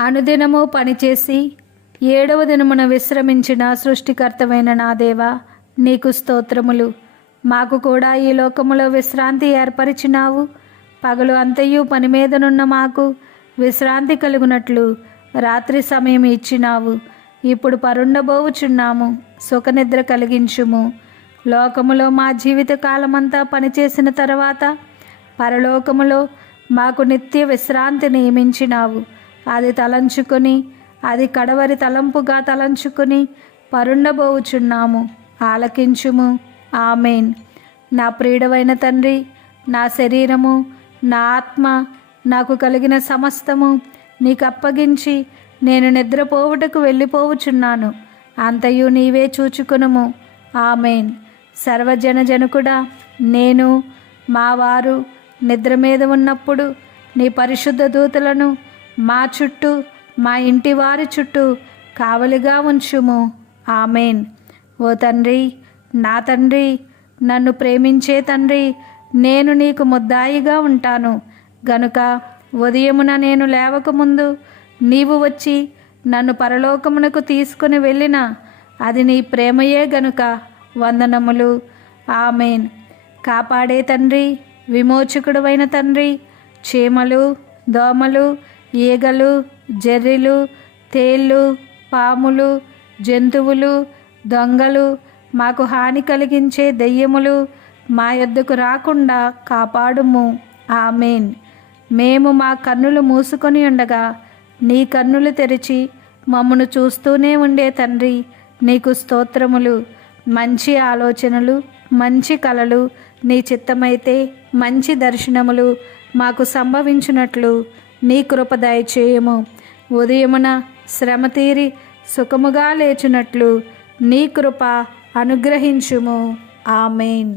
అనుదినము పనిచేసి 7వ దినమున విశ్రమించిన సృష్టికర్తమైన నా దేవా, నీకు స్తోత్రములు. మాకు కూడా ఈ లోకములో విశ్రాంతి ఏర్పరిచినావు. పగలు అంతయు పని మీదనున్న మాకు విశ్రాంతి కలుగునట్లు రాత్రి సమయం ఇచ్చినావు. ఇప్పుడు పరుండబోవుచున్నాము, సుఖనిద్ర కలిగించుము. లోకములో మా జీవిత కాలమంతా పనిచేసిన తర్వాత పరలోకములో మాకు నిత్య విశ్రాంతి నియమించినావు. అది తలంచుకొని, అది కడవరి తలంపుగా తలంచుకొని పరుండబోవుచున్నాము. ఆలకించుము. ఆమెన్. నా ప్రియుడవైన తండ్రి, నా శరీరము, నా ఆత్మ, నాకు కలిగిన సమస్తము నీకు అప్పగించి నేను నిద్రపోవుటకు వెళ్ళిపోవుచున్నాను. అంతయు నీవే చూచుకునుము. ఆమెన్. సర్వజనజనకుడా, నేను మా వారు నిద్ర మీద ఉన్నప్పుడు నీ పరిశుద్ధ దూతలను మా చుట్టూ, మా ఇంటి వారి చుట్టూ కావలిగా ఉంచుము. ఆమెన్. ఓ తండ్రి, నా తండ్రి, నన్ను ప్రేమించే తండ్రి, నేను నీకు ముద్దాయిగా ఉంటాను గనుక ఉదయమున నేను లేవకముందు నీవు వచ్చి నన్ను పరలోకమునకు తీసుకుని వెళ్ళినా అది నీ ప్రేమయే గనుక వందనములు. ఆమెన్. కాపాడే తండ్రి, విమోచకుడువైన తండ్రి, చీమలు, దోమలు, ఈగలు, జర్రిలు, తేళ్ళు, పాములు, జంతువులు, దొంగలు, మాకు హాని కలిగించే దెయ్యములు మా యొద్దకు రాకుండా కాపాడుము. ఆమెన్. మేము మా కన్నులు మూసుకొని ఉండగా నీ కన్నులు తెరిచి మమ్మను చూస్తూనే ఉండే తండ్రి, నీకు స్తోత్రములు. మంచి ఆలోచనలు, మంచి కలలు, నీ చిత్తమైతే మంచి దర్శనములు మాకు సంభవించినట్లు నీ కృప దయచేయము. ఉదయమున శ్రమ తీరి సుఖముగా లేచినట్లు నీ కృప అనుగ్రహించుము. ఆమెన్.